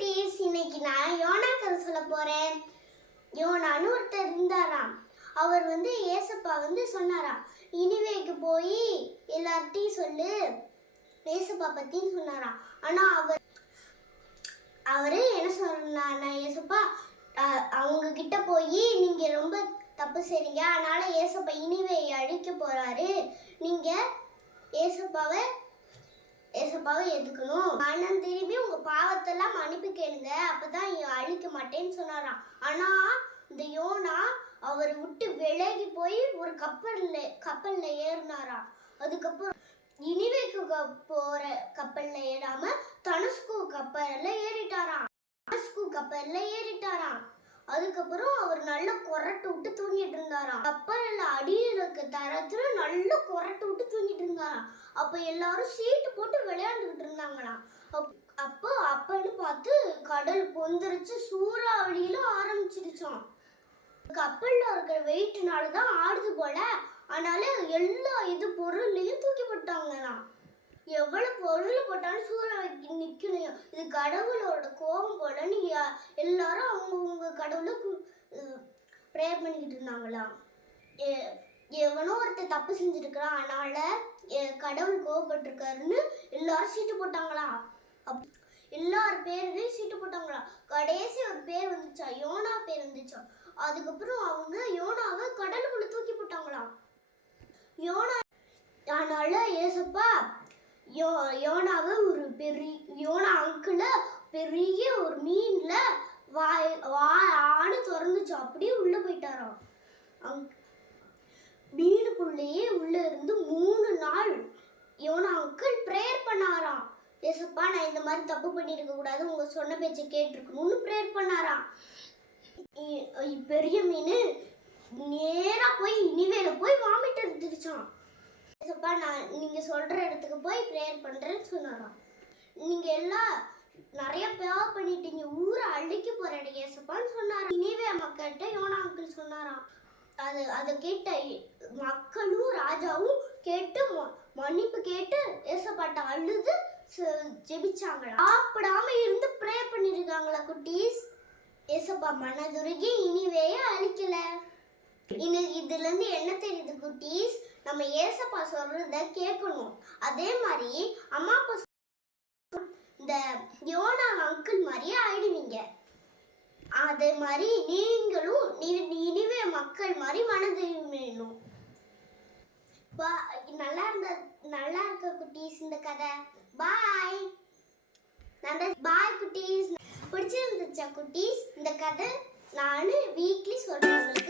குட்டீஸ், இன்னைக்கு நான் யோனா கதை சொல்ல போறேன். யோனான்னு ஒருத்தர் இருந்தாராம். அவர் ஏசப்பா சொன்னாராம், நினிவேக்கு போய் எல்லார்ட்டையும் சொல்லு ஏசப்பா பத்தின்னு சொன்னாராம். ஆனா அவரு என்ன சொன்னார்னா, ஏசப்பா அவங்க கிட்ட போய் நீங்க ரொம்ப தப்பு செய்றீங்க, அதனால ஏசப்பா நினிவேயை அழிக்க போறாரு, நீங்க ஏசப்பாவை எதுக்கணும், மனம் திரும்பி உங்க பாவத்தெல்லாம் மன்னிப்பு கேளுங்க, அப்பதான் அழிக்க மாட்டேன்னு சொன்னாராம். ஆனா இந்த யோனா அவரை விட்டு விலகி போய் ஒரு கப்பல்ல ஏறினாராம். அதுக்கப்புறம் நினிவேக்கு போற கப்பல்ல ஏறாம தனுஷ்கு கப்பல்ல ஏறிட்டாராம். அதுக்கப்புறம் அவர் நல்ல கொரட்டை விட்டு தூங்கிட்டு இருந்தாராம். கப்பல்ல அடியில் இருக்க தரத்துல நல்ல கொரட்டை விட்டு தூங்கிட்டு இருந்தாராம். அப்ப எல்லாரும் சீட்டு போட்டு விளையாண்டுகிட்டு இருந்தாங்களாம். அப்பன்னு பார்த்து கடல் கொந்தரிச்சு சூறாவளியிலும் ஆரம்பிச்சிருச்சான். கப்பல்ல இருக்கிற வெயிட்னாலதான் ஆடுது போல, அதனால எல்லா பொருளையும் தூக்கி போட்டாங்களாம். எவ்வளவு பொருள் போட்டாலும் சூறாவளி நிக்கலையும். இது கடவுளோட கோபம் போலன்னு எல்லாரும் அவங்க கடவுளுக்கு ப்ரேயர் பண்ணிக்கிட்டு இருந்தாங்களாம். எவனோ ஒருத்தர் தப்பு செஞ்சிருக்கிறான், அதனால கடவுள் கோபப்பட்டிருக்காருன்னு எல்லாரும் சீட்டு போட்டாங்களாம். எல்லார் பேர்லயும் சீட்டு போட்டாங்களாம். கடைசி ஒரு பேர் வந்துச்சா, யோனா பேர் வந்துச்சா. அதுக்கப்புறம் அவங்க யோனாவை கடலுக்குள்ள தூக்கி போட்டாங்களாம். அதனால ஏசப்பா யோனாவை யோனா அங்கிள பெரிய ஒரு மீன்ல வான்னு திறந்துச்சு, அப்படியே உள்ள போயிட்டாராம். மீனுக்குள்ளேயே உள்ள இருந்து 3 நாள் யோனா அங்கிள் ப்ரேயர் பண்ணாராம். ஏசப்பா, நான் இந்த மாதிரி தப்பு பண்ணிருக்க கூடாது, உங்க சொன்ன பேச்சை கேட்டிருக்கணும்னு ப்ரேயர் பண்ணாராம். பெரிய மீன் நேரா போய் நினிவேல போய் வாமிட் எடுத்துருச்சான். ஏசப்பா, நீங்க சொல்ற இடத்துக்கு போய் ப்ரேயர் பண்றேன்னு சொன்னாராம். நீங்க எல்லாம் நிறைய பாவம் பண்ணிட்டீங்க, ஊரை அழிக்க போறேன் ஏசப்பான்னு சொன்னாராம். நினிவே மக்கள்கிட்ட யோனா அங்கிள் சொன்னாராம். அதை கேட்ட மக்களும் ராஜாவும் கேட்டு மன்னிப்பு கேட்டு ஏசப்பாட்ட அழுது ஜெபிச்சாங்களா. சாப்பிடாம இருந்து ப்ரே பண்ணிருக்காங்களா குட்டீஸ். ஏசப்பா மனதுருகி நினிவேய அழிக்கல. இதுல இருந்து என்ன தெரியுது குட்டீஸ், நம்ம ஏசப்பா சொல்றத கேட்கணும். அதே மாதிரி அம்மா அப்பா இந்த யோனா அங்கிள் மாதிரியே ஆயிடுவீங்க. அதே மாதிரி நீங்களும் நினிவே மக்கள் மாதிரி மனது வேணும். நல்லா இருக்க குட்டீஸ் இந்த கதை. பாய் பாய் குட்டீஸ். பிடிச்சிருந்துச்சா குட்டீஸ் இந்த கதை? நான் வீக்லி சொல்றேன்.